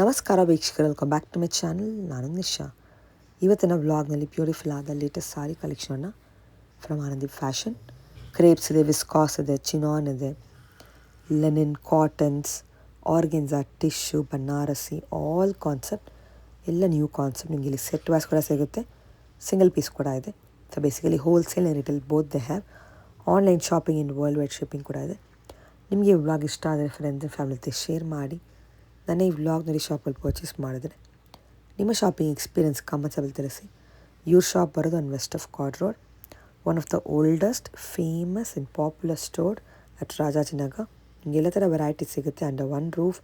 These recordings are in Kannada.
ನಮಸ್ಕಾರ ವೀಕ್ಷಕರು, welcome back to my channel. ನಾನು ನಿಶಾ. ಇವತ್ತಿನ ವ್ಲಾಗ್ನಲ್ಲಿ ಬ್ಯೂಟಿಫುಲ್ ಆದ ಲೇಟೆಸ್ಟ್ ಸಾರಿ ಕಲೆಕ್ಷನ್ನ ಫ್ರಮ್ ಆನಂದಿ ಫ್ಯಾಷನ್. ಕ್ರೇಪ್ಸ್ ಇದೆ, ವಿಸ್ಕಾಸ್ ಇದೆ, ಚಿನಾನ್ ಇದೆ, linen, cottons, organza, tissue, Banarasi, all concept ಎಲ್ಲ ನ್ಯೂ ಕಾನ್ಸೆಪ್ಟ್. ನಿಮಗೆ ಇಲ್ಲಿ ಸೆಟ್ ವೈಸ್ ಕೂಡ ಸಿಗುತ್ತೆ, ಸಿಂಗಲ್ ಪೀಸ್ ಕೂಡ ಇದೆ. So basically wholesale and retail both they have. Online shopping in world wide shipping ಕೂಡ ಇದೆ. ನಿಮಗೆ ಈ ವ್ಲಾಗ್ ಇಷ್ಟ ಆದರೆ ಫ್ರೆಂಡ್ಸ್ ಆ್ಯಂಡ್ ಫ್ಯಾಮಿಲಿ ಜೊತೆ ಶೇರ್ ಮಾಡಿ. ನಾನು ಈ ವ್ಲಾಗ್ನಲ್ಲಿ ಶಾಪಲ್ಲಿ ಪರ್ಚೇಸ್ ಮಾಡಿದ್ರೆ ನಿಮ್ಮ ಶಾಪಿಂಗ್ ಎಕ್ಸ್ಪೀರಿಯನ್ಸ್ ಕಮೆಂಟ್ಸಲ್ಲಿ ತಿಳಿಸಿ. ಇವ್ರ ಶಾಪ್ ಬರೋದು on west of chord road, one of the oldest famous and popular store at Rajajinagar. ನಿಮಗೆ ಎಲ್ಲ ಥರ ವೆರೈಟೀಸ್ ಸಿಗುತ್ತೆ ಅಂಡರ್ ಒನ್ ರೂಫ್.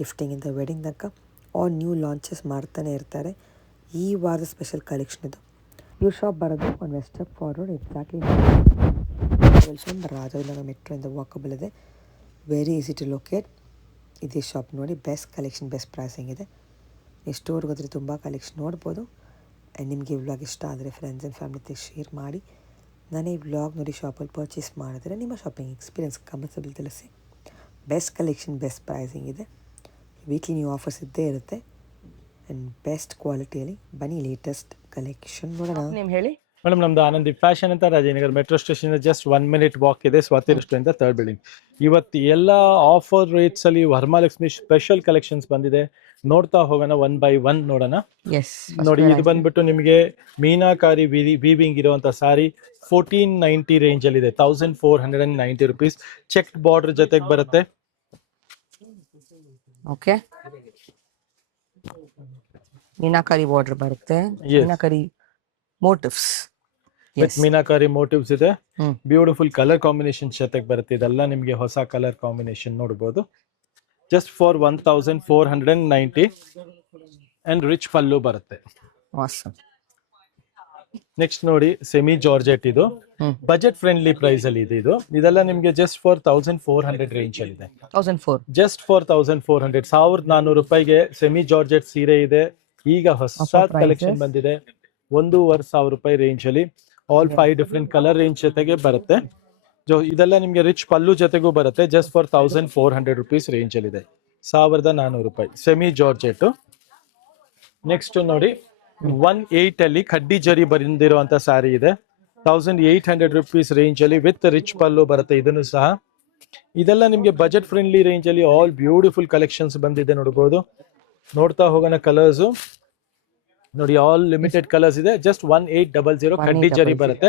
ಗಿಫ್ಟಿಂಗಿಂದ ವೆಡ್ಡಿಂಗ್ ತನಕ ಆಲ್ ನ್ಯೂ ಲಾಂಚಸ್ ಮಾಡ್ತಾನೆ ಇರ್ತಾರೆ. ಈ ವಾರದ ಸ್ಪೆಷಲ್ ಕಲೆಕ್ಷನ್ ಇದು. ಇವ್ರ ಶಾಪ್ ಬರೋದು on west of chord road, exactly Rajajinagar ಮೆಟ್ರೋಯಿಂದ ವಾಕಬಲ್ ಇದೆ. Very easy to locate. ಇದೇ ಶಾಪ್ ನೋಡಿ, ಬೆಸ್ಟ್ ಕಲೆಕ್ಷನ್, ಬೆಸ್ಟ್ ಪ್ರೈಸಿಂಗ್ ಇದೆ. ನೀವು ಸ್ಟೋರ್ಗೆ ಹೋದರೆ ತುಂಬ ಕಲೆಕ್ಷನ್ ನೋಡ್ಬೋದು. ಆ್ಯಂಡ್ ನಿಮಗೆ ಈ ವ್ಲಾಗ್ ಇಷ್ಟ ಆದರೆ ಫ್ರೆಂಡ್ಸ್ ಆ್ಯಂಡ್ ಫ್ಯಾಮಿಲಿ ಜೊತೆ ಶೇರ್ ಮಾಡಿ. ನಾನು ಈ ವ್ಲಾಗ್ ನೋಡಿ ಶಾಪಲ್ಲಿ ಪರ್ಚೇಸ್ ಮಾಡಿದ್ರೆ ನಿಮ್ಮ ಶಾಪಿಂಗ್ ಎಕ್ಸ್ಪೀರಿಯನ್ಸ್ ಕಮೆಂಟ್ಸಲ್ಲಿ ತಿಳಿಸಿ. ಬೆಸ್ಟ್ ಕಲೆಕ್ಷನ್, ಬೆಸ್ಟ್ ಪ್ರೈಸಿಂಗ್ ಇದೆ. ವೀಕ್ಲಿ ನ್ಯೂ ಆಫರ್ಸ್ ಇದ್ದೇ ಇರುತ್ತೆ ಆ್ಯಂಡ್ ಬೆಸ್ಟ್ ಕ್ವಾಲಿಟಿಯಲ್ಲಿ ಬನ್ನಿ. ಲೇಟೆಸ್ಟ್ ಕಲೆಕ್ಷನ್ ನೋಡೋಣ. ನೇಮ್ ಹೇಳಿ ಮೇಡಮ್, ನಮ್ದು ಆನಂದಿ ಫ್ಯಾಷನ್ ಅಂತ Rajanagar metro station just 1 minute walk ಇದೆ. Swathi restaurant third building. ಇವತ್ತು ಎಲ್ಲ ಆಫರ್ ರೇಟ್ಸ್ ಅಲ್ಲಿ ವರಮಹಾಲಕ್ಷ್ಮಿ ಸ್ಪೆಷಲ್ ಕಲೆಕ್ಷನ್ಸ್ ಬಂದಿದೆ. ನೋಡ್ತಾ ಹೋಗೋಣ, ಒನ್ ಬೈ ಒನ್ ನೋಡೋಣ. ಎಸ್ ನೋಡಿ, ಇದು ಬಂದ್ಬಿಟ್ಟು ನಿಮಗೆ ಮೀನಾಕಾರಿ ವೀವಿಂಗ್ ಇರುವಂತ ಸಾರಿ 1490 ರೇಂಜ್ ಅಲ್ಲಿ ಇದೆ. 1490 rupees. ಚೆಕ್ ಬಾರ್ಡರ್ ಜೊತೆಗೆ ಬರುತ್ತೆ. ಓಕೆ, ಮೀನಾಕಾರಿ ಬಾರ್ಡರ್ ಬರುತ್ತೆ. Yes. Meenakari motives with meenakari motives ಇದೆ. ಹ್ಮ್. ಬ್ಯೂಟಿಫುಲ್ ಕಲರ್ ಕಾಂಬಿನೇಷನ್ ಜೊತೆಗೆ ಬರುತ್ತೆ. ಇದೆಲ್ಲ ನಿಮಗೆ ಹೊಸ ಕಲರ್ ಕಾಂಬಿನೇಷನ್ ನೋಡಬಹುದು. ಜಸ್ಟ್ ಫಾರ್ 1490 ಅಂಡ್ ರಿಚ್ ಪಲ್ಲು ಬರುತ್ತೆ. ಆಸಮ್. ನೆಕ್ಸ್ಟ್ ನೋಡಿ, ಸೆಮಿ ಜಾರ್ಜೆಟ್. ಇದು ಬಜೆಟ್ ಫ್ರೆಂಡ್ಲಿ ಪ್ರೈಸ್ ಅಲ್ಲಿ ಇದೆ. ಇದೆಲ್ಲ ನಿಮಗೆ ಜಸ್ಟ್ ಫಾರ್ 1400 ರೇಂಜ್ ಅಲ್ಲಿ ಇದೆ. 1004 ಜಸ್ಟ್ ಫಾರ್ 1400, 1400 ರೂಪಾಯಿಗೆ ಸೆಮಿ ಜಾರ್ಜೆಟ್ ಸೀರೆ ಇದೆ. ಈಗ ಹೊಸ ಕಲೆಕ್ಷನ್ ಬಂದಿದೆ. 1500 ರೂಪಾಯಿ ರೇಂಜ್ ಅಲ್ಲಿ ಆಲ್ 5 ಡಿಫ್ರೆಂಟ್ ಕಲರ್ ರೇಂಜ್ ಜೊತೆಗೆ ಬರುತ್ತೆ. ಇದೆಲ್ಲ ನಿಮಗೆ ರಿಚ್ ಪಲ್ಲು ಜೊತೆಗೂ ಬರುತ್ತೆ. ಜಸ್ಟ್ ಫಾರ್ 1400 rupees ರೇಂಜ್ ಅಲ್ಲಿ ಇದೆ. 1400 ರೂಪಾಯಿ ಸೆಮಿ ಜಾರ್ಜೆಟ್. ನೆಕ್ಸ್ಟ್ ನೋಡಿ, 18 ಅಲ್ಲಿ ಕಡ್ಡಿ ಜರಿ ಬಂದಿರುವಂತ ಸ್ಯಾರಿ ಇದೆ. 1800 rupees ರೇಂಜ್ ಅಲ್ಲಿ ವಿತ್ ರಿಚ್ ಪಲ್ಲು ಬರುತ್ತೆ. ಇದನ್ನು ಸಹ ಇದೆಲ್ಲ ನಿಮಗೆ ಬಜೆಟ್ ಫ್ರೆಂಡ್ಲಿ ರೇಂಜ್ ಅಲ್ಲಿ ಆಲ್ ಬ್ಯೂಟಿಫುಲ್ ಕಲೆಕ್ಷನ್ಸ್ ಬಂದಿದೆ. ನೋಡಬಹುದು, ನೋಡ್ತಾ ಹೋಗೋಣ. ಕಲರ್ಸ್ ನೋಡಿ, ಆಲ್ ಲಿಮಿಟೆಡ್ ಕಲರ್ಸ್ ಇದೆ. ಜಸ್ಟ್ 1800 ಕಡ್ಡಿ ಜರಿ ಬರುತ್ತೆ.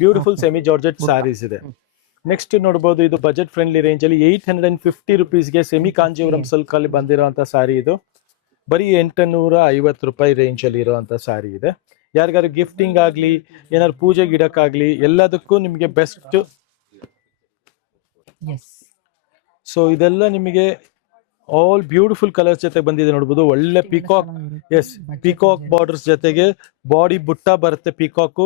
ಬ್ಯೂಟಿಫುಲ್ ಸೆಮಿ ಜಾರ್ಜೆಟ್ ಸ್ಯಾರೀಸ್ ಇದೆ. ನೆಕ್ಸ್ಟ್ ನೋಡಬಹುದು, ಇದು ಬಜೆಟ್ ಫ್ರೆಂಡ್ಲಿ ರೇಂಜ್ ಅಲ್ಲಿ 850 rupeesಗೆ ಸೆಮಿ ಕಾಂಜೀವರಂ ಸಿಲ್ಕ್ ಅಲ್ಲಿ ಬಂದಿರುವಂತ ಸ್ಯಾರಿ. ಇದು ಬರೀ 850 ರೂಪಾಯಿ ರೇಂಜ್ ಅಲ್ಲಿ ಇರುವಂತ ಸ್ಯಾರಿ ಇದೆ. ಯಾರಿಗಾರು ಗಿಫ್ಟಿಂಗ್ ಆಗ್ಲಿ, ಏನಾದ್ರು ಪೂಜೆಗೆ ಇಡಕ್ಕಾಗ್ಲಿ, ಎಲ್ಲದಕ್ಕೂ ನಿಮಗೆ ಬೆಸ್ಟ್. ಸೊ ಇದೆಲ್ಲ ನಿಮಗೆ ಆಲ್ ಬ್ಯೂಟಿಫುಲ್ ಕಲರ್ಸ್ ಜೊತೆ ಬಂದಿದೆ. ನೋಡಬಹುದು, ಒಳ್ಳೆ ಪಿಕಾಕ್. ಎಸ್, ಪಿಕಾಕ್ ಬಾರ್ಡರ್ಸ್ ಜೊತೆಗೆ ಬಾಡಿ ಬುಟ್ಟ ಬರುತ್ತೆ. ಪಿಕಾಕ್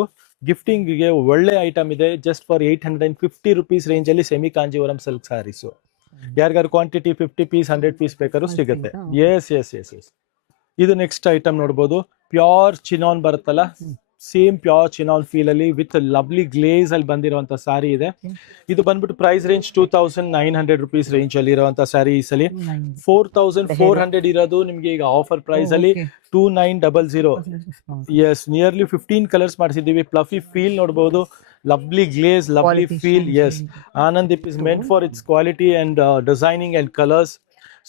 ಗಿಫ್ಟಿಂಗ್ ಗೆ ಒಳ್ಳೆ ಐಟಮ್ ಇದೆ. ಜಸ್ಟ್ ಫಾರ್ 850 rupees ರೇಂಜ್ ಅಲ್ಲಿ ಸೆಮಿ ಕಾಂಜೀವರಂ ಸಿಲ್ಕ್ ಸ್ಯಾರೀಸ್. ಯಾರಿಗಾರು ಕ್ವಾಂಟಿಟಿ 50 ಪೀಸ್ 100 ಪೀಸ್ ಬೇಕಾದ್ರೂ ಸಿಗುತ್ತೆ. Yes yes yes yes. ಇದು ನೆಕ್ಸ್ಟ್ ಐಟಮ್ ನೋಡಬಹುದು, ಪ್ಯೂರ್ ಚಿನಾನ್ ಬರುತ್ತಲ್ಲ, ಸೇಮ್ ಪ್ಯೂರ್ ಚಿನಾನ್ ಫೀಲ್ ಅಲ್ಲಿ ವಿತ್ ಲವ್ಲಿ ಗ್ಲೇಸ್ ಅಲ್ಲಿ ಬಂದಿರುವಂತ ಸ್ಯಾರಿ ಇದೆ. ಇದು ಬಂದ್ಬಿಟ್ಟು ಪ್ರೈಸ್ ರೇಂಜ್ 2900 rupees ರೇಂಜ್ ಅಲ್ಲಿ ಇರುವಂತ ಸ್ಯಾರಿ. ಈ ಸಲ 4400 ಇರೋದು ನಿಮ್ಗೆ ಈಗ ಆಫರ್ ಪ್ರೈಸ್ ಅಲ್ಲಿ 2900. ಎಸ್, ನಿಯರ್ಲಿ 15 ಕಲರ್ಸ್ ಮಾಡಿಸಿದೀವಿ. ಪ್ಲಫಿ ಫೀಲ್ ನೋಡಬಹುದು, lovely glaze, lovely feel. Yes, Anand is meant for its quality and designing and colours.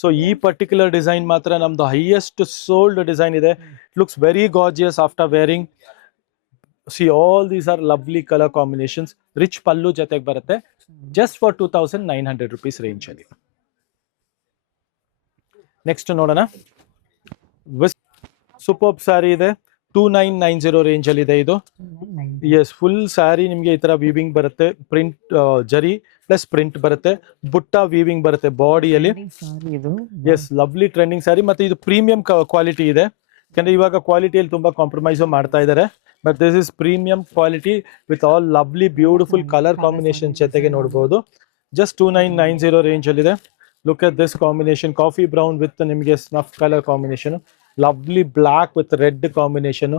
So ಈ ಪರ್ಟಿಕ್ಯುಲರ್ ಡಿಸೈನ್ ಮಾತ್ರ ನಮ್ದು ಹೈಯೆಸ್ಟ್ ಸೋಲ್ಡ್ ಡಿಸೈನ್ ಇದೆ. It looks very gorgeous after wearing. See, all these are lovely color combinations. Rich pallu ಜೊತೆಗೆ ಬರುತ್ತೆ. Just for 2900 rupees ರೇಂಜ್ ಅಲ್ಲಿ. ನೆಕ್ಸ್ಟ್ ನೋಡೋಣ, ಸೂಪರ್ ಸ್ಯಾರಿ ಇದೆ. 2990 ರೇಂಜ್ ಅಲ್ಲಿ ಇದೆ ಇದು. ಎಸ್, ಫುಲ್ ಸ್ಯಾರಿ ನಿಮ್ಗೆ ಈ ತರ ವೀವಿಂಗ್ ಬರುತ್ತೆ. ಪ್ರಿಂಟ್ ಜರಿ ಪ್ಲಸ್ ಪ್ರಿಂಟ್ ಬರುತ್ತೆ. ಬುಟ್ಟ ವೀವಿಂಗ್ ಬರುತ್ತೆ ಬಾಡಿಯಲ್ಲಿ. Yes, lovely trending saree. ಮತ್ತೆ ಇದು ಪ್ರೀಮಿಯಂ ಕ್ವಾಲಿಟಿ ಇದೆ. ಯಾಕಂದ್ರೆ ಇವಾಗ ಕ್ವಾಲಿಟಿಯಲ್ಲಿ ತುಂಬಾ ಕಾಂಪ್ರಮೈಸ್ ಮಾಡ್ತಾ ಇದ್ದಾರೆ. But this is premium quality with all lovely beautiful colour combination ಜೊತೆಗೆ ನೋಡಬಹುದು. ಜಸ್ಟ್ 2990 ರೇಂಜ್ ಅಲ್ಲಿ ಇದೆ. Look at this combination, coffee brown with ನಿಮಗೆ snuff colour combination, lovely black with red combination.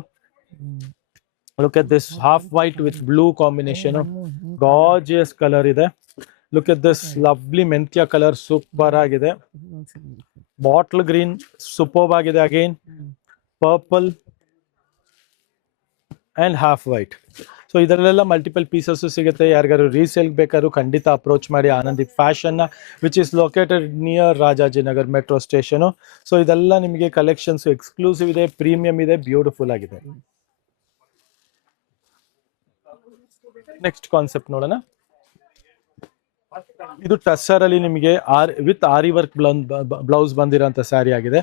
Look at this half white with blue combination, gorgeous colour ಇದೆ. ಲುಕ್ ಅಟ್ ದಿಸ್ ಲವ್ಲಿ ಮೆಂತ್ಯ ಕಲರ್, ಸೂಪರ್ ಆಗಿದೆ. ಬಾಟ್ಲ್ ಗ್ರೀನ್ ಸೂಪರ್ಬ್ ಆಗಿದೆ. Again purple and half white. So ಇದರಲ್ಲೆಲ್ಲ ಮಲ್ಟಿಪಲ್ ಪೀಸಸ್ ಸಿಗುತ್ತೆ. ಯಾರಿಗಾರು ರೀಸೇಲ್ ಬೇಕಾದ್ರೂ ಖಂಡಿತ ಅಪ್ರೋಚ್ ಮಾಡಿ Anandi fashion, which is located near Rajajinagar metro station. So ಇದೆಲ್ಲ ನಿಮಗೆ ಕಲೆಕ್ಷನ್ಸ್ ಎಕ್ಸ್ಕ್ಲೂಸಿವ್ ಇದೆ, ಪ್ರೀಮಿಯಂ ಇದೆ, ಬ್ಯೂಟಿಫುಲ್ ಆಗಿದೆ. ನೆಕ್ಸ್ಟ್ ಕಾನ್ಸೆಪ್ಟ್ ನೋಡೋಣ. ಇದು ಟಸ್ಸರ್ ಅಲ್ಲಿ ನಿಮಗೆ ವಿತ್ ಆರಿ ವರ್ಕ್ ಬ್ಲೌಸ್ ಬಂದಿರೋಂಥ ಸ್ಯಾರಿ ಆಗಿದೆ.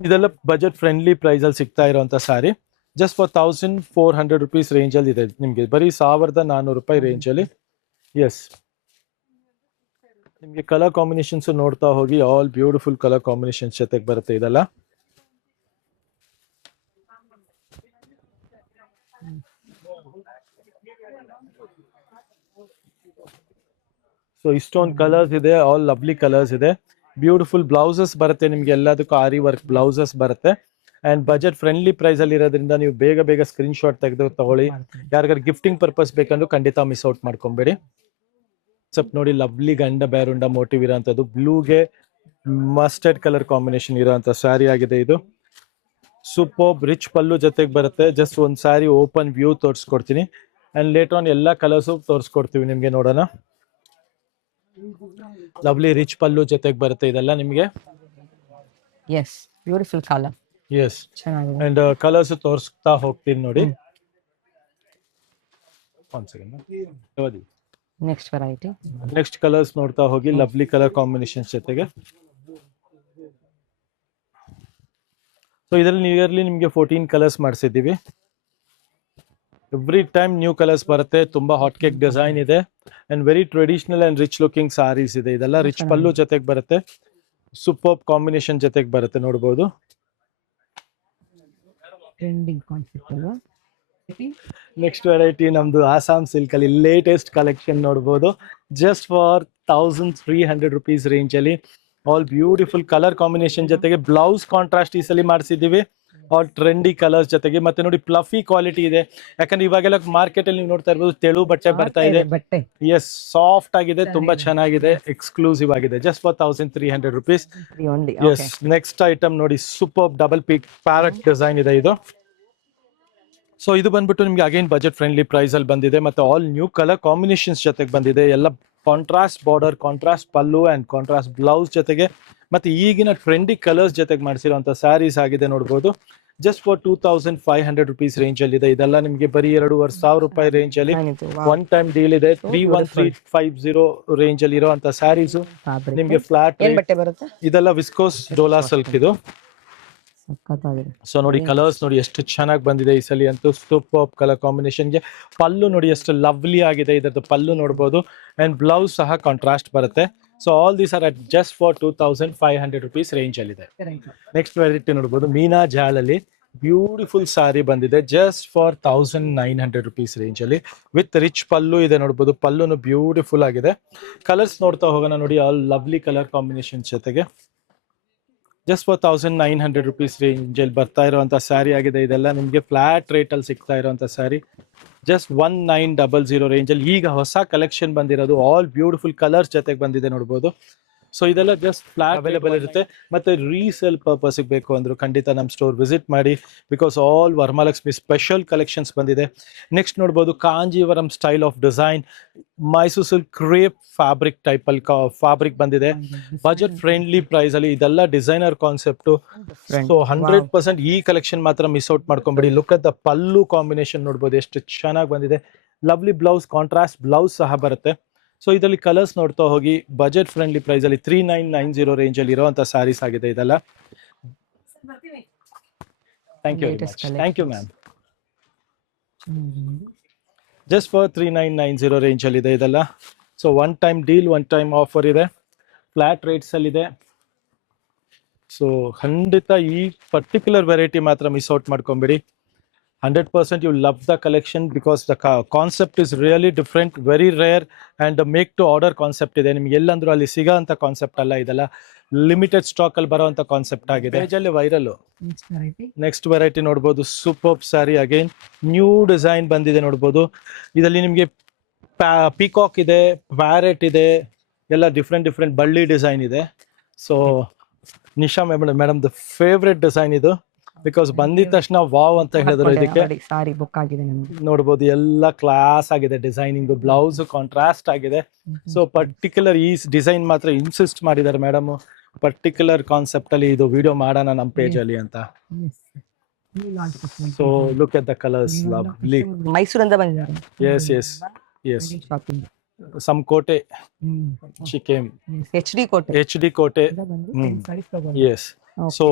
ಇದೆಲ್ಲ ಬಜೆಟ್ ಫ್ರೆಂಡ್ಲಿ ಪ್ರೈಸ್ ಅಲ್ಲಿ ಸಿಗ್ತಾ ಇರುವಂತ sari. Just for 1400 rupees range ಅಲ್ಲಿ ಇದೆ ನಿಮಗೆ, ಬರೀ 1400 ರೂಪಾಯಿ ರೇಂಜ್ ಅಲ್ಲಿ. ಎಸ್, ನಿಮಗೆ ಕಲರ್ ಕಾಂಬಿನೇಷನ್ಸ್ ನೋಡ್ತಾ ಹೋಗಿ. ಆಲ್ ಬ್ಯೂಟಿಫುಲ್ ಕಲರ್ ಕಾಂಬಿನೇಷನ್ಸ್ ಜೊತೆಗೆ ಬರುತ್ತೆ ಇದೆಲ್ಲ. ಸೊ ಇಷ್ಟೊಂದು ಕಲರ್ಸ್ ಇದೆ, ಆಲ್ ಲವ್ಲಿ ಕಲರ್ಸ್ ಇದೆ. ಬ್ಯೂಟಿಫುಲ್ ಬ್ಲೌಸಸ್ ಬರುತ್ತೆ ನಿಮ್ಗೆ, ಎಲ್ಲದಕ್ಕೂ ಆರಿ ವರ್ಕ್ ಬ್ಲೌಸಸ್ ಬರುತ್ತೆ. ಅಂಡ್ ಬಜೆಟ್ ಫ್ರೆಂಡ್ಲಿ ಪ್ರೈಸ್ ಅಲ್ಲಿ ಇರೋದ್ರಿಂದ ನೀವು ಬೇಗ ಬೇಗ ಸ್ಕ್ರೀನ್ ಶಾಟ್ ತೆಗೆದು ತಗೊಳ್ಳಿ. ಯಾರಿಗಾರು ಗಿಫ್ಟಿಂಗ್ ಪರ್ಪಸ್ ಬೇಕಂದ್ರೂ ಖಂಡಿತ ಮಿಸ್ ಔಟ್ ಮಾಡ್ಕೊಂಬೇಡಿ. ಸ್ವಲ್ಪ ನೋಡಿ, ಲವ್ಲಿ ಗಂಡ ಬೇರುಂಡ ಮೋಟಿವ್ ಇರೋಂಥದ್ದು, ಬ್ಲೂಗೆ ಮಸ್ಟರ್ಡ್ ಕಲರ್ ಕಾಂಬಿನೇಷನ್ ಇರೋಂಥ ಸ್ಯಾರಿ ಆಗಿದೆ ಇದು. ಸೂಪರ್ ರಿಚ್ ಪಲ್ಲು ಜೊತೆಗೆ ಬರುತ್ತೆ. ಜಸ್ಟ್ ಒಂದು ಸ್ಯಾರಿ ಓಪನ್ ವ್ಯೂ ತೋರಿಸ್ಕೊಡ್ತೀನಿ ಅಂಡ್ ಲೇಟರ್ ಆನ್ ಎಲ್ಲ ಕಲರ್ಸು ತೋರಿಸ್ಕೊಡ್ತೀವಿ ನಿಮ್ಗೆ. ನೋಡೋಣ, ಲವ್ಲಿ ರಿಚ್ ಪಲ್ಲು ಜೊತೆಗೆ ಬರುತ್ತೆ ಇದೆಲ್ಲ ನಿಮಗೆ. Yes, beautiful colour. ಎಸ್, ಚೆನ್ನಾಗಿದೆ. ಅಂಡ್ ಕಲರ್ಸ್ ತೋರಿಸ್ತಾ ಹೋಗ್ತೀನಿ ನೋಡಿ. ಒಂದ್ second. Next variety. Next colours ನೋಡ್ತಾ ಹೋಗಿ, ಲವ್ಲಿ ಕಲರ್ ಕಾಂಬಿನೇಷನ್ ಜೊತೆಗೆ. ಸೊ ಇದರಲ್ಲಿ ನಿಯರ್ಲಿ ನಿಮಗೆ 14 ಕಲರ್ಸ್ ಮಾಡಿಸಿದ್ದೀವಿ. ಎವ್ರಿ ಟೈಮ್ ನ್ಯೂ ಕಲರ್ಸ್ ಬರುತ್ತೆ. ತುಂಬಾ ಹಾಟ್ ಕೇಕ್ ಡಿಸೈನ್ ಇದೆ and very traditional and rich looking saris ಇದೆ. ಇದೆಲ್ಲ ರಿಚ್ ಪಲ್ಲು ಜೊತೆಗೆ ಬರುತ್ತೆ, ಸೂಪರ್ ಕಾಂಬಿನೇಷನ್ ಜೊತೆಗೆ ಬರುತ್ತೆ. ನೋಡ್ಬೋದು, ಟ್ರೆಂಡಿಂಗ್ ಕಾನ್ಸೆಪ್ಟ್ ಅಲ್ವಾ. ನೆಕ್ಸ್ಟ್ ವೆರೈಟಿ ನಮ್ದು ಆಸಾಮ್ ಸಿಲ್ಕ್ ಅಲ್ಲಿ ಲೇಟೆಸ್ಟ್ ಕಲೆಕ್ಷನ್ ನೋಡ್ಬೋದು. ಜಸ್ಟ್ ಫಾರ್ 1300 rupees ರೇಂಜ್ ಅಲ್ಲಿ ಆಲ್ ಬ್ಯೂಟಿಫುಲ್ ಕಲರ್ ಕಾಂಬಿನೇಷನ್ ಜೊತೆಗೆ ಬ್ಲೌಸ್ ಕಾಂಟ್ರಾಸ್ಟ್ ಈ ಸಲ ಮಾಡಿಸಿದೀವಿ. ಆಲ್ ಟ್ರೆಂಡಿ ಕಲರ್ಸ್ ಜೊತೆಗೆ. ಮತ್ತೆ ನೋಡಿ, ಪ್ಲಫಿ ಕ್ವಾಲಿಟಿ ಇದೆ. ಯಾಕಂದ್ರೆ ಇವಾಗೆಲ್ಲ ಮಾರ್ಕೆಟ್ ಅಲ್ಲಿ ನೀವು ನೋಡ್ತಾ ಇರ್ಬೋದು, ತೆಳು ಬಟ್ಟೆ ಬರ್ತಾ ಇದೆ. ಎಸ್, ಸಾಫ್ಟ್ ಆಗಿದೆ, ತುಂಬಾ ಚೆನ್ನಾಗಿದೆ, ಎಕ್ಸ್ಕ್ಲೂಸಿವ್ ಆಗಿದೆ. Just for 1300 rupees. Yes, next item ನೋಡಿ, super double peak parrot design ಇದೆ ಇದು. ಸೊ ಇದು ಬಂದ್ಬಿಟ್ಟು ನಿಮ್ಗೆ ಅಗೈನ್ ಬಜೆಟ್ ಫ್ರೆಂಡ್ಲಿ ಪ್ರೈಸ್ ಅಲ್ಲಿ ಬಂದಿದೆ. ಮತ್ತೆ ಆಲ್ ನ್ಯೂ ಕಲರ್ ಕಾಂಬಿನೇಷನ್ಸ್ ಜೊತೆಗೆ ಬಂದಿದೆ. ಎಲ್ಲ contrast border, contrast pallu and contrast blouse ಜೊತೆಗೆ ಮತ್ತೆ ಈಗಿನ ಟ್ರೆಂಡಿ ಕಲರ್ಸ್ ಜೊತೆಗೆ ಮಾಡಿಸಿರುವಂತ ಸ್ಯಾರೀಸ್ ಆಗಿದೆ. ನೋಡ್ಬೋದು, ಜಸ್ಟ್ ಫಾರ್ 2500 rupees ರೇಂಜ್ ಅಲ್ಲಿ ಇದೆ. ಇದೆಲ್ಲ ನಿಮಗೆ ಬರೀ 2500 ರೂಪಾಯಿ ರೇಂಜ್ ಅಲ್ಲಿ ಒನ್ ಟೈಮ್ ಡೀಲ್ ಇದೆ. 31350 ರೇಂಜ್ ಅಲ್ಲಿ ಇರುವಂತ ಸ್ಯಾರೀಸ್ ನಿಮ್ಗೆ ಫ್ಲಾಟ್. ಇದೆಲ್ಲ ವಿಸ್ಕೋಸ್ ಡೋಲಾ ಸಿಲ್ಕ್ ಇದು. ಸೊ ನೋಡಿ, ಕಲರ್ಸ್ ನೋಡಿ ಎಷ್ಟು ಚೆನ್ನಾಗಿ ಬಂದಿದೆ ಈ ಸಲ ಅಂತೂ. ಸೂಪರ್ ಕಲರ್ ಕಾಂಬಿನೇಷನ್ಗೆ ಪಲ್ಲು ನೋಡಿ ಎಷ್ಟು ಲವ್ಲಿ ಆಗಿದೆ. ಇದರದ್ದು ಪಲ್ಲು ನೋಡ್ಬೋದು ಅಂಡ್ ಬ್ಲೌಸ್ ಸಹ ಕಾಂಟ್ರಾಸ್ಟ್ ಬರುತ್ತೆ. So all these are at just for 2500 rupees range ಅಲ್ಲಿ ಇದೆ. ನೆಕ್ಸ್ಟ್ ವೆರೈಟಿ ನೋಡ್ಬೋದು, ಮೀನಾ ಜಾಲ್ ಅಲ್ಲಿ ಬ್ಯೂಟಿಫುಲ್ ಸಾರಿ ಬಂದಿದೆ. ಜಸ್ಟ್ ಫಾರ್ 1900 rupees ರೇಂಜ್ ಅಲ್ಲಿ ವಿತ್ ರಿಚ್ ಪಲ್ಲು ಇದೆ. ನೋಡ್ಬೋದು, ಪಲ್ಲುನು ಬ್ಯೂಟಿಫುಲ್ ಆಗಿದೆ. ಕಲರ್ಸ್ ನೋಡ್ತಾ ಹೋಗೋಣ ನೋಡಿ, ಆಲ್ ಲವ್ಲಿ ಕಲರ್ ಕಾಂಬಿನೇಷನ್ ಜೊತೆಗೆ ಜಸ್ಟ್ ಫಾರ್ 1900 rupees ರೇಂಜ್ ಅಲ್ಲಿ ಬರ್ತಾ ಇರುವಂತ ಸ್ಯಾರಿ ಆಗಿದೆ. ಇದೆಲ್ಲ ನಿಮ್ಗೆ ಫ್ಲಾಟ್ ರೇಟ್ ಅಲ್ಲಿ ಸಿಗ್ತಾ ಇರುವಂತ ಸ್ಯಾರಿ. ಜಸ್ಟ್ 1900 ರೇಂಜ್ ಅಲ್ಲಿ ಈಗ ಹೊಸ ಕಲೆಕ್ಷನ್ ಬಂದಿರೋದು. ಆಲ್ ಬ್ಯೂಟಿಫುಲ್ ಕಲರ್ಸ್ ಜೊತೆಗೆ ಬಂದಿದೆ ನೋಡ್ಬೋದು. ಸೊ ಇದೆಲ್ಲ ಜಸ್ಟ್ ಫ್ಲಾಟ್ ಅವೈಲೇಬಲ್ ಇರುತ್ತೆ. ಮತ್ತೆ ರೀಸೇಲ್ ಪರ್ಪಸ್ ಬೇಕು ಅಂದ್ರು ಖಂಡಿತ ನಮ್ಮ ಸ್ಟೋರ್ ವಿಸಿಟ್ ಮಾಡಿ, because all Varamahalakshmi special collections ಬಂದಿದೆ. ನೆಕ್ಸ್ಟ್ ನೋಡ್ಬೋದು, Kanjeevaram style of design Mysore silk crepe fabric type ಅಲ್ಲಿ ಫ್ಯಾಬ್ರಿಕ್ ಬಂದಿದೆ. ಬಜೆಟ್ ಫ್ರೆಂಡ್ಲಿ ಪ್ರೈಸ್ ಅಲ್ಲಿ ಇದೆಲ್ಲ ಡಿಸೈನರ್ ಕಾನ್ಸೆಪ್ಟ್. ಸೊ 100% ಈ ಕಲೆಕ್ಷನ್ ಮಾತ್ರ ಮಿಸ್ ಔಟ್ ಮಾಡ್ಕೊಂಬೇಡಿ. Look at the pallu combination ನೋಡ್ಬೋದು ಎಷ್ಟು ಚೆನ್ನಾಗಿ ಬಂದಿದೆ. ಲವ್ಲಿ ಬ್ಲೌಸ್, ಕಾಂಟ್ರಾಸ್ಟ್ ಬ್ಲೌಸ್ ಸಹ ಬರುತ್ತೆ. ಸೊ ಇದರಲ್ಲಿ ಕಲರ್ಸ್ ನೋಡ್ತಾ ಹೋಗಿ, ಬಜೆಟ್ ಫ್ರೆಂಡ್ಲಿ ಪ್ರೈಸ್ ಅಲ್ಲಿ 3990 ರೇಂಜ್ ಅಲ್ಲಿ ಇರುವಂತ ಸ್ಯಾರೀಸ್ ಆಗಿದೆ ಇದೆಲ್ಲ. Thank you ma'am. Just for 3990 range ಅಲ್ಲಿ ಇದೆ ಇದೆಲ್ಲ. So one time deal, one time offer ಇದೆ, ಫ್ಲಾಟ್ ರೇಟ್ಸ್ ಅಲ್ಲಿ ಇದೆ. ಸೊ ಖಂಡಿತ ಈ ಪರ್ಟಿಕ್ಯುಲರ್ ವೆರೈಟಿ ಮಾತ್ರ ಮಿಸ್ ಔಟ್ ಮಾಡ್ಕೊಂಬೇಡಿ. 100% you love the collection because the concept is really different, very rare and the make to order concept ಇದೆ. ನಿಮ್ಗೆ ಎಲ್ಲಂದ್ರೂ ಅಲ್ಲಿ ಸಿಗೋ ಅಂತ ಕಾನ್ಸೆಪ್ಟ್ ಅಲ್ಲ ಇದೆಲ್ಲ. ಲಿಮಿಟೆಡ್ ಸ್ಟಾಕ್ ಅಲ್ಲಿ ಬರುವಂತ ಕಾನ್ಸೆಪ್ಟ್ ಆಗಿದೆ. ಪೇಜಲ್ಲಿ ವೈರಲ್. ನೆಕ್ಸ್ಟ್ ವೆರೈಟಿ ನೋಡ್ಬೋದು, super sari again new design ಬಂದಿದೆ ನೋಡ್ಬೋದು. ಇದರಲ್ಲಿ ನಿಮ್ಗೆ ಪಿಕಾಕ್ ಇದೆ, ಪ್ಯಾರೆಟ್ ಇದೆ, ಎಲ್ಲ ಡಿಫ್ರೆಂಟ್ ಬಳ್ಳಿ ಡಿಸೈನ್ ಇದೆ. So Nisha madam the favourite design ಇದು, ಬಿಕಾಸ್ ಬಂದಿದ ತಕ್ಷಣ ವಾವ್ ಅಂತ ಹೇಳಿದ್ರು ಇದಕ್ಕೆ. ಸಾರಿ ಬುಕ್ ಆಗಿದೆ ನಮ್ಗೆ. ನೋಡ್ಬೋದು ಎಲ್ಲ ಕ್ಲಾಸ್ ಆಗಿದೆ, ಡಿಸೈನಿಂಗ್, ಬ್ಲೌಸ್ ಕಾಂಟ್ರಾಸ್ಟ್ ಆಗಿದೆ. ಸೊ ಪರ್ಟಿಕ್ಯುಲರ್ ಈ ಡಿಸೈನ್ ಮಾತ್ರ ಇನ್ಸಿಸ್ಟ್ ಮಾಡಿದ್ದಾರೆ ಮೇಡಮ್, ಪರ್ಟಿಕ್ಯುಲರ್ ಕಾನ್ಸೆಪ್ಟ್ ಅಲ್ಲಿ ಇದು ವಿಡಿಯೋ ಮಾಡೋಣ ನಮ್ಮ ಪೇಜ್ ಅಲ್ಲಿ ಅಂತ. So look at the colours, lovely. ಮೈಸೂರಿಂದ ಬಂದಿದ್ದಾರೆ. ಎಸ್ ಎಸ್ ಎಸ್, ಸಮ್ ಕೋಟೆ she came, HD ಕೋಟೆ. HD ಕೋಟೆ. Yes. So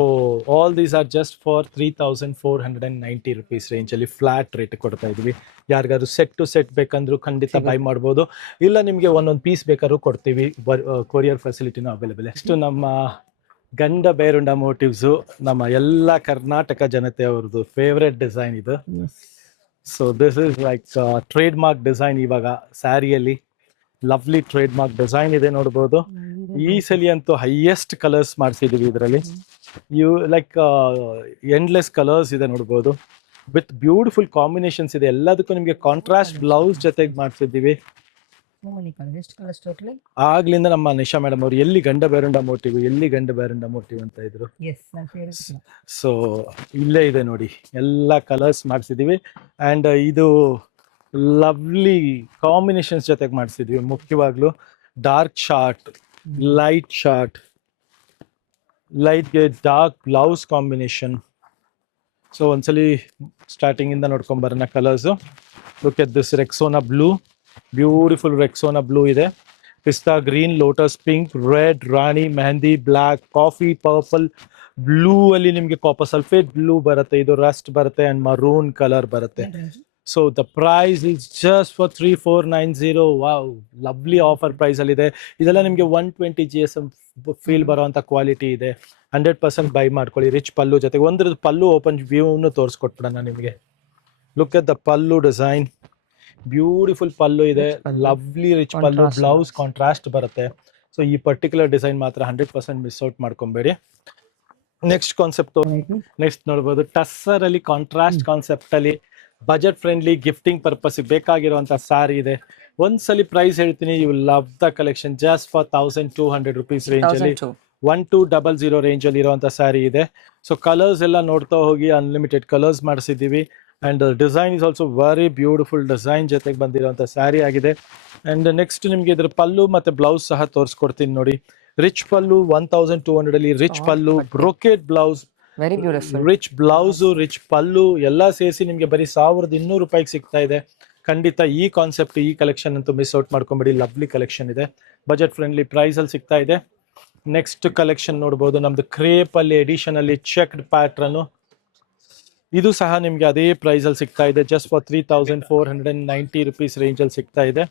all these are just for 3,490 rupees range ಅಲ್ಲಿ ಫ್ಲಾಟ್ ರೇಟ್ ಕೊಡ್ತಾ ಇದೀವಿ. ಯಾರಿಗಾದ್ರು ಸೆಟ್ ಟು ಸೆಟ್ ಬೇಕಂದ್ರೂ ಖಂಡಿತ ಬೈ ಮಾಡ್ಬೋದು, ಇಲ್ಲ ನಿಮ್ಗೆ ಒಂದೊಂದು ಪೀಸ್ ಬೇಕಾದ್ರೂ ಕೊಡ್ತೀವಿ, ಕೊರಿಯರ್ ಫೆಸಿಲಿಟಿನೂ ಅವೈಲೇಬಲ್. ಇಷ್ಟು ನಮ್ಮ ಗಂಡ ಬೇರುಂಡ ಮೋಟಿವ್ಸು, ನಮ್ಮ ಎಲ್ಲ ಕರ್ನಾಟಕ ಜನತೆ ಅವ್ರದ್ದು ಫೇವ್ರೆಟ್ ಡಿಸೈನ್ ಇದು. So this is like trade mark design ಇವಾಗ ಸ್ಯಾರಿಯಲ್ಲಿ. ಲವ್ಲಿ ಟ್ರೇಡ್ ಮಾರ್ಕ್ ಡಿಸೈನ್ ಇದೆ ನೋಡ್ಬೋದು. ಈ ಸಲ ಅಂತೂ ಹೈಯೆಸ್ಟ್ ಕಲರ್ಸ್ ಮಾಡಿಸಿದೀವಿ ಇದರಲ್ಲಿ. ಯು ಲೈಕ್ ಎಂಡ್ಲೆಸ್ ಕಲರ್ಸ್ ಇದೆ ನೋಡ್ಬೋದು, ವಿತ್ ಬ್ಯೂಟಿಫುಲ್ ಕಾಂಬಿನೇಷನ್ಸ್ ಇದೆ. ಎಲ್ಲದಕ್ಕೂ ನಿಮಗೆ ಕಾಂಟ್ರಾಸ್ಟ್ ಬ್ಲೌಸ್ ಜೊತೆಗೆ ಮಾಡಿಸಿದ್ದೀವಿ. ಆಗ್ಲಿಂದ ನಮ್ಮ ನಿಶಾ ಮೇಡಮ್ ಅವರು ಎಲ್ಲಿ ಗಂಡ ಬೇರುಂಡ ಮೋಟಿವ್ ಅಂತ ಇದ್ರು. ಸೊ ಇಲ್ಲೇ ಇದೆ ನೋಡಿ, ಎಲ್ಲ ಕಲರ್ಸ್ ಮಾಡಿಸಿದೀವಿ. ಅಂಡ್ ಇದು ಲವ್ಲಿ ಕಾಂಬಿನೇಷನ್ಸ್ ಜೊತೆಗೆ ಮಾಡಿಸಿದ್ವಿ. ಮುಖ್ಯವಾಗ್ಲೂ ಡಾರ್ಕ್ ಶಾರ್ಟ್, ಲೈಟ್ ಶಾರ್ಟ್, ಲೈಟ್ಗೆ ಡಾರ್ಕ್ ಬ್ಲೌಸ್ ಕಾಂಬಿನೇಷನ್. ಸೊ ಒಂದ್ಸಲಿ ಸ್ಟಾರ್ಟಿಂಗ್ ಇಂದ ನೋಡ್ಕೊಂಡ್ ಬರೋಣ colours. Look at this Rexona blue, beautiful Rexona blue ಇದೆ. Pista green, lotus pink, red, rani, mehndi, black, coffee, purple, blue ಅಲ್ಲಿ ನಿಮ್ಗೆ ಕಾಪರ್ ಸಲ್ಫೇಟ್ ಬ್ಲೂ ಬರುತ್ತೆ, ಇದು ರಸ್ಟ್ ಬರುತ್ತೆ, ಅಂಡ್ ಮರೂನ್ ಕಲರ್ ಬರುತ್ತೆ. So the price is just for 3,490. Wow, lovely offer price ಅಲ್ಲಿ ಇದೆ. ಇದೆಲ್ಲ ನಿಮಗೆ 120 GSM ಫೀಲ್ ಬರೋಂಥ ಕ್ವಾಲಿಟಿ ಇದೆ. 100% ಬೈ ಮಾಡ್ಕೊಳ್ಳಿ. ರಿಚ್ ಪಲ್ಲು ಜೊತೆಗೆ ಒಂದ್ರದ್ದು ಪಲ್ಲು ಓಪನ್ ವ್ಯೂನು ತೋರಿಸ್ಕೊಟ್ಬಿಡೋಣ ನಿಮಗೆ. Look at the pallu design, beautiful pallu ಇದೆ, lovely rich pallu, blouse contrast ಬರುತ್ತೆ. ಸೊ ಈ ಪರ್ಟಿಕ್ಯುಲರ್ ಡಿಸೈನ್ ಮಾತ್ರ 100% ಮಿಸ್ ಔಟ್ ಮಾಡ್ಕೊಬೇಡಿ. ನೆಕ್ಸ್ಟ್ ಕಾನ್ಸೆಪ್ಟ್, ನೆಕ್ಸ್ಟ್ ನೋಡ್ಬೋದು ಟಸ್ಸರ್ ಅಲ್ಲಿ ಕಾಂಟ್ರಾಸ್ಟ್ ಕಾನ್ಸೆಪ್ಟ್ ಅಲ್ಲಿ ಬಜೆಟ್ ಫ್ರೆಂಡ್ಲಿ ಗಿಫ್ಟಿಂಗ್ ಪರ್ಪಸ್ ಬೇಕಾಗಿರುವಂತ ಸಾರಿ ಇದೆ. ಒಂದ್ಸಲಿ ಪ್ರೈಸ್ ಹೇಳ್ತೀನಿ, you love the collection. Just for 1,200 rupees range ಅಲ್ಲಿ 1200 ರೇಂಜ್ ಅಲ್ಲಿ ಇರುವಂತ ಸ್ಯಾರಿ ಇದೆ. ಸೊ ಕಲರ್ಸ್ ಎಲ್ಲ ನೋಡ್ತಾ ಹೋಗಿ, ಅನ್ಲಿಮಿಟೆಡ್ ಕಲರ್ಸ್ ಮಾಡಿಸಿದೀವಿ. And design is also very beautiful design ಜೊತೆಗೆ ಬಂದಿರುವಂತ ಸ್ಯಾರಿ ಆಗಿದೆ. ಅಂಡ್ ನೆಕ್ಸ್ಟ್ ನಿಮ್ಗೆ ಇದ್ರ ಪಲ್ಲು ಮತ್ತೆ ಬ್ಲೌಸ್ ಸಹ ತೋರಿಸ್ಕೊಡ್ತೀನಿ ನೋಡಿ. ರಿಚ್ ಪಲ್ಲು 1,200 ಅಲ್ಲಿ, rich pallu, brocade blouse, very beautiful, rich blouse, rich pallu ಎಲ್ಲ ಸೇರಿಸಿ ನಿಮ್ಗೆ ಬರೀ 1,200 ರೂಪಾಯಿಗೆ ಸಿಗ್ತಾ ಇದೆ. ಖಂಡಿತ ಈ ಕಾನ್ಸೆಪ್ಟ್, ಈ ಕಲೆಕ್ಷನ್ ಅಂತೂ ಮಿಸ್ ಔಟ್ ಮಾಡ್ಕೊಂಬಿಡಿ. ಲವ್ಲಿ ಕಲೆಕ್ಷನ್ ಇದೆ, ಬಜೆಟ್ ಫ್ರೆಂಡ್ಲಿ ಪ್ರೈಸ್ ಅಲ್ಲಿ ಸಿಗ್ತಾ ಇದೆ. ನೆಕ್ಸ್ಟ್ ಕಲೆಕ್ಷನ್ ನೋಡ್ಬೋದು, ನಮ್ದು ಕ್ರೇಪ್ ಅಲ್ಲಿ ಎಡಿಷನ್ ಅಲ್ಲಿ ಚೆಕ್ಡ್ ಪ್ಯಾಟ್ರನ್. ಇದು ಸಹ ನಿಮ್ಗೆ ಅದೇ ಪ್ರೈಸ್ ಅಲ್ಲಿ ಸಿಗ್ತಾ ಇದೆ. ಜಸ್ಟ್ ಫಾರ್ 3,490 rupees ರೇಂಜ್ ಅಲ್ಲಿ ಸಿಗ್ತಾ ಇದೆ.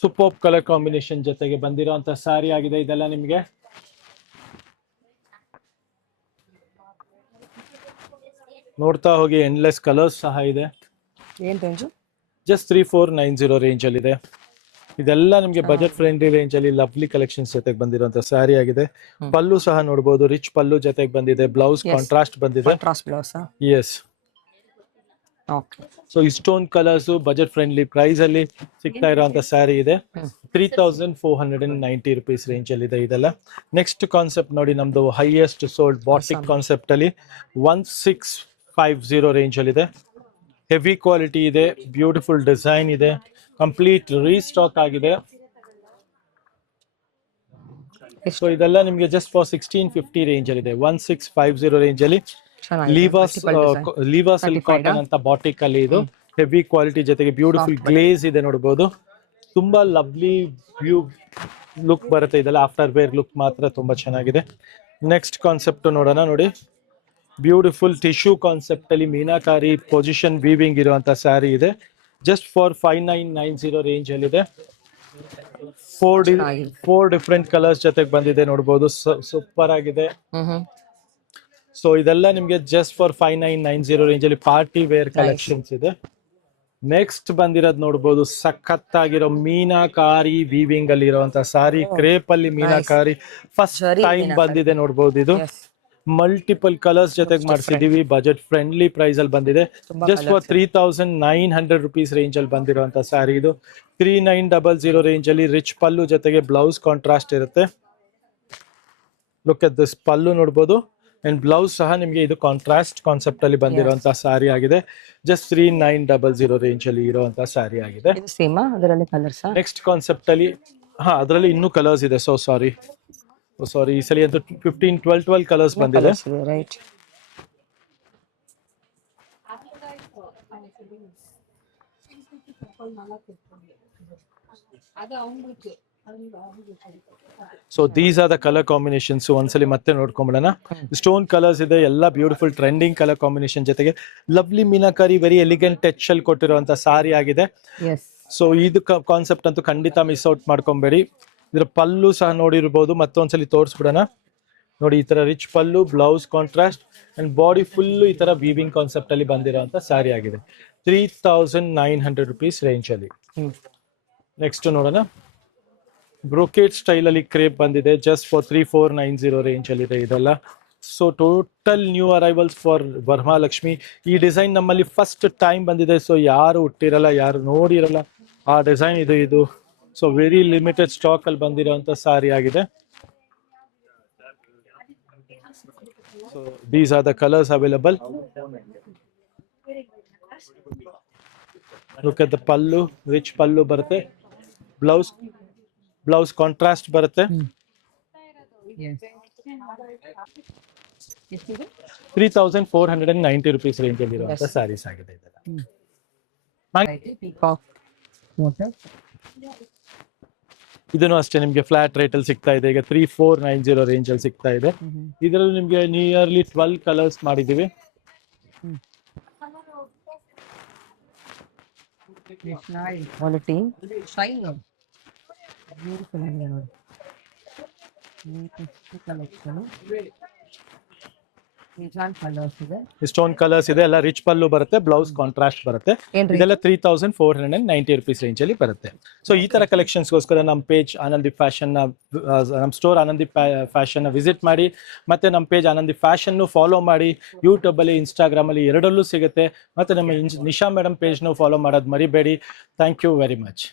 ಸೂಪರ್ ಕಲರ್ ಕಾಂಬಿನೇಷನ್ ಜೊತೆಗೆ ಬಂದಿರೋಂತ ಸ್ಯಾರಿ ಆಗಿದೆ ಇದೆಲ್ಲ ನಿಮ್ಗೆ. ನೋಡ್ತಾ ಹೋಗಿ, ಎಂಡ್ಲೆಸ್ ಕಲರ್ಸ್ ಸಹ ಇದೆ. ಏನ್ ರೇಂಜು? ಜಸ್ಟ್ 3,490 ರೇಂಜ್ ಅಲ್ಲಿ ಇದೆ. ಇದೆಲ್ಲ ನಿಮ್ಗೆ ಬಜೆಟ್ ಫ್ರೆಂಡ್ಲಿ ರೇಂಜ್ ಅಲ್ಲಿ ಲವ್ಲಿ ಕಲೆಕ್ಷನ್ಸ್ ಜೊತೆಗೆ ಬಂದಿರುವಂತ ಸ್ಯಾರಿ ಆಗಿದೆ. ಪಲ್ಲು ಸಹ ನೋಡಬಹುದು, ರಿಚ್ ಪಲ್ಲು ಜೊತೆಗೆ ಬಂದಿದೆ, ಬ್ಲೌಸ್ ಕಾಂಟ್ರಾಸ್ಟ್ ಬಂದಿದೆ. ಎಸ್. ಸೊ ಇಷ್ಟೊಂದು ಕಲರ್ಸ್ ಬಜೆಟ್ ಫ್ರೆಂಡ್ಲಿ ಪ್ರೈಸ್ ಅಲ್ಲಿ ಸಿಗ್ತಾ ಇರುವಂತ ಸ್ಯಾರಿ ಇದೆ. 3,490 rupees ರೇಂಜ್ ಅಲ್ಲಿ ಇದೆ ಇದೆಲ್ಲ. ನೆಕ್ಸ್ಟ್ ಕಾನ್ಸೆಪ್ಟ್ ನೋಡಿ, ನಮ್ದು ಹೈಯೆಸ್ಟ್ ಸೋಲ್ಡ್ ಬಾಟಿಕ್ ಕಾನ್ಸೆಪ್ಟ್ ಅಲ್ಲಿ 1,650 ರೇಂಜ್ ಅಲ್ಲಿ ಇದೆ. ಹೆವಿ ಕ್ವಾಲಿಟಿ ಇದೆ, ಬ್ಯೂಟಿಫುಲ್ ಡಿಸೈನ್ ಇದೆ, ಕಂಪ್ಲೀಟ್ ರೀಸ್ಟಾಕ್ ಆಗಿದೆ. ಸೊ ಇದೆಲ್ಲ ನಿಮ್ಗೆ ಜಸ್ಟ್ ಫಾರ್ 1,650 ರೇಂಜ್ ಅಲ್ಲಿ ಇದೆ. 1,650 ರೇಂಜ್ ಅಲ್ಲಿ ಲೀವಾ ಸಿಲ್ಕ್ ಕಾಟನ್ ಅಂತ ಬಾಟಿಕ್ ಅಲ್ಲಿ ಇದು ಹೆವಿ ಕ್ವಾಲಿಟಿ ಜೊತೆಗೆ ಬ್ಯೂಟಿಫುಲ್ ಗ್ಲೇಸ್ ಇದೆ ನೋಡಬಹುದು. ತುಂಬಾ ಲವ್ಲಿ ವ್ಯೂ ಲುಕ್ ಬರುತ್ತೆ ಇದೆಲ್ಲ. ಆಫ್ಟರ್ ವೇರ್ ಲುಕ್ ಮಾತ್ರ ತುಂಬಾ ಚೆನ್ನಾಗಿದೆ. ನೆಕ್ಸ್ಟ್ ಕಾನ್ಸೆಪ್ಟ್ ನೋಡೋಣ ನೋಡಿ. ಬ್ಯೂಟಿಫುಲ್ ಟಿಶ್ಯೂ ಕಾನ್ಸೆಪ್ಟ್ ಅಲ್ಲಿ ಮೀನಾಕಾರಿ ಪೊಸಿಷನ್ ವೀವಿಂಗ್ ಇರುವಂತ ಸ್ಯಾರಿ ಇದೆ. ಜಸ್ಟ್ ಫಾರ್ 5,990 ರೇಂಜ್ ಅಲ್ಲಿ ಇದೆ. 4 ಡಿಫ್ರೆಂಟ್ ಕಲರ್ಸ್ ಜೊತೆಗೆ ಬಂದಿದೆ ನೋಡಬಹುದು. ಸೂಪರ್ ಆಗಿದೆ. ಸೊ ಇದೆಲ್ಲ ನಿಮ್ಗೆ ಜಸ್ಟ್ ಫಾರ್ 5,990 ರೇಂಜ್ ಅಲ್ಲಿ ಪಾರ್ಟಿ ವೇರ್ ಕಲೆಕ್ಷನ್ಸ್ ಇದೆ. ನೆಕ್ಸ್ಟ್ ಬಂದಿರೋದು ನೋಡಬಹುದು, ಸಖತ್ತಾಗಿರೋ ಮೀನಾಕಾರಿ ವೀವಿಂಗ್ ಅಲ್ಲಿ ಇರುವಂತ ಸಾರಿ, ಕ್ರೇಪ್ ಅಲ್ಲಿ ಮೀನಾಕಾರಿ ಫಸ್ಟ್ ಟೈಮ್ ಬಂದಿದೆ ನೋಡಬಹುದು. ಇದು ಮಲ್ಟಿಪಲ್ ಕಲರ್ಸ್ ಜೊತೆಗೆ ಮಾಡಿಸಿದೀವಿ. ಬಜೆಟ್ ಫ್ರೆಂಡ್ಲಿ ಪ್ರೈಸ್ ಅಲ್ಲಿ ಬಂದಿದೆ. ತುಂಬಾ ಜಸ್ಟ್ ಫಾರ್ 3900 rupees ರೇಂಜ್ ಅಲ್ಲಿ ಬಂದಿರುವಂತ ಸ್ಯಾರಿ ಇದು. 3900 ರೇಂಜ್ ಅಲ್ಲಿ ರಿಚ್ ಪಲ್ಲು ಜೊತೆಗೆ ಬ್ಲೌಸ್ ಕಾಂಟ್ರಾಸ್ಟ್ ಇರುತ್ತೆ. ಲುಕ್ ಅಟ್ ದಿಸ್, ಪಲ್ಲು ನೋಡ್ಬೋದು ಅಂಡ್ ಬ್ಲೌಸ್ ಸಹ ನಿಮಗೆ ಇದು ಕಾಂಟ್ರಾಸ್ಟ್ ಕಾನ್ಸೆಪ್ಟ್ ಅಲ್ಲಿ ಬಂದಿರುವಂತ ಸ್ಯಾರಿ ಆಗಿದೆ. ಜಸ್ಟ್ 3900 ರೇಂಜ್ ಅಲ್ಲಿ ಇರುವಂತ ಸ್ಯಾರಿ ಆಗಿದೆ. ಇದು ಸೇಮಾ ಅದರಲ್ಲಿ ಕಲರ್ಸ್ ನೆಕ್ಸ್ಟ್ ಕಾನ್ಸೆಪ್ಟ್ ಅಲ್ಲಿ ಅದರಲ್ಲಿ ಇನ್ನೂ ಕಲರ್ಸ್ ಇದೆ. ಸಾರಿ ಈ ಸಲ ಅಂತೂ 12 ಕಲರ್ಸ್ ಬಂದಿದೆ. Right. So these are the colour combinations. ಒಂದ್ಸಲಿ ಮತ್ತೆ ನೋಡ್ಕೊಂಬಿಡೋಣ. ಸ್ಟೋನ್ ಕಲರ್ಸ್ ಇದೆ, ಎಲ್ಲ ಬ್ಯೂಟಿಫುಲ್ ಟ್ರೆಂಡಿಂಗ್ ಕಲರ್ ಕಾಂಬಿನೇಷನ್ ಜೊತೆಗೆ lovely meenakari very elegant touch ಅಲ್ಲಿ ಕೊಟ್ಟಿರುವಂತ ಸಾರಿ ಆಗಿದೆ. ಸೊ ಇದು ಕಾನ್ಸೆಪ್ಟ್ ಅಂತೂ ಖಂಡಿತ ಮಿಸ್ ಔಟ್ ಮಾಡ್ಕೊಂಬೇಡಿ. ಇದ್ರ ಪಲ್ಲು ಸಹ ನೋಡಿರ್ಬೋದು, ಮತ್ತೊಂದ್ಸಲಿ ತೋರಿಸ್ಬಿಡೋಣ. ನೋಡಿ, ಈ ತರ rich pallu, blouse contrast and body full ಈ ತರ ವೀವಿಂಗ್ ಕಾನ್ಸೆಪ್ಟ್ ಅಲ್ಲಿ ಬಂದಿರುವಂತ ಸಾರಿ ಆಗಿದೆ. 3900 rupees ರೇಂಜ್ ಅಲ್ಲಿ. ನೆಕ್ಸ್ಟ್ ನೋಡೋಣ. ಬ್ರೋಕೇಡ್ ಸ್ಟೈಲ್ ಅಲ್ಲಿ ಕ್ರೇಪ್ ಬಂದಿದೆ. ಜಸ್ಟ್ ಫಾರ್ 3490 ರೇಂಜ್ ಅಲ್ಲಿ ಇದೆ ಇದೆಲ್ಲ. So total new arrivals for Varamahalakshmi. ಈ ಡಿಸೈನ್ ನಮ್ಮಲ್ಲಿ ಫಸ್ಟ್ ಟೈಮ್ ಬಂದಿದೆ. ಸೊ ಯಾರು ಹುಟ್ಟಿರಲ್ಲ, ಯಾರು ನೋಡಿರಲ್ಲ ಆ ಡಿಸೈನ್ ಇದು. ಸೊ ವೆರಿ ಲಿಮಿಟೆಡ್ ಸ್ಟಾಕ್ ಅಲ್ಲಿ ಬಂದಿರುವಂತ ಸಾರಿ ಆಗಿದೆ. So these are the colors available. Look at the pallu, rich pallu ಬರುತ್ತೆ. ಬ್ಲೌಸ್ ಕಾಂಟ್ರಾಸ್ಟ್ ಬರುತ್ತೆ. 3490 rupees ರೇಂಜ್ ಅಲ್ಲಿ ಇರುವಂತ ಸ್ಯಾರೀಸ್ ಆಗಿದೆ ಇದೆಲ್ಲ. ಇದನ್ನು ಅಷ್ಟೇ ನಿಮ್ಗೆ ಫ್ಲಾಟ್ ರೇಟ್ ಅಲ್ಲಿ ಸಿಗ್ತಾ ಇದೆ. ಈಗ 3490 ರೇಂಜ್ ಅಲ್ಲಿ ಸಿಗ್ತಾ ಇದೆ. ಇದರಲ್ಲಿ ನಿಮ್ಗೆ ನಿಯರ್ಲಿ 12 ಕಲರ್ಸ್ ಮಾಡಿದೀವಿ. ಕ್ವಾಲಿಟಿ ಶೈನ್ ಬ್ಯೂಟಿಫುಲ್ ಆಗಿದೆ ನೋಡಿ. ಕಲೆಕ್ಷನ್ ಕಲರ್ಸ್ ಇದೆ, ಸ್ಟೋನ್ ಕಲರ್ಸ್ ಇದೆ, ಎಲ್ಲ ರಿಚ್ ಪಲ್ಲು ಬರುತ್ತೆ, ಬ್ಲೌಸ್ ಕಾಂಟ್ರಾಸ್ಟ್ ಬರುತ್ತೆ. ಇದೆಲ್ಲ 3490 rupees ರೇಂಜ್ ಅಲ್ಲಿ ಬರುತ್ತೆ. ಸೊ ಈ ತರ ಕಲೆಕ್ಷನ್ಸ್ ಗೋಸ್ಕರ ನಮ್ಮ ಪೇಜ್ ಆನಂದಿ ಫ್ಯಾಷನ್, ನಮ್ಮ ಸ್ಟೋರ್ ಆನಂದಿ ಫ್ಯಾಷನ್ ವಿಸಿಟ್ ಮಾಡಿ. ಮತ್ತೆ ನಮ್ಮ ಪೇಜ್ ಆನಂದಿ ಫ್ಯಾಷನ್ ಫಾಲೋ ಮಾಡಿ. ಯೂಟ್ಯೂಬ್ ಅಲ್ಲಿ, ಇನ್ಸ್ಟಾಗ್ರಾಮ್ ಅಲ್ಲಿ ಎರಡಲ್ಲೂ ಸಿಗುತ್ತೆ. ಮತ್ತೆ ನಮ್ಮ ನಿಶಾ ಮೇಡಮ್ ಪೇಜ್ ಫಾಲೋ ಮಾಡೋದು ಮರಿಬೇಡಿ. Thank you very much.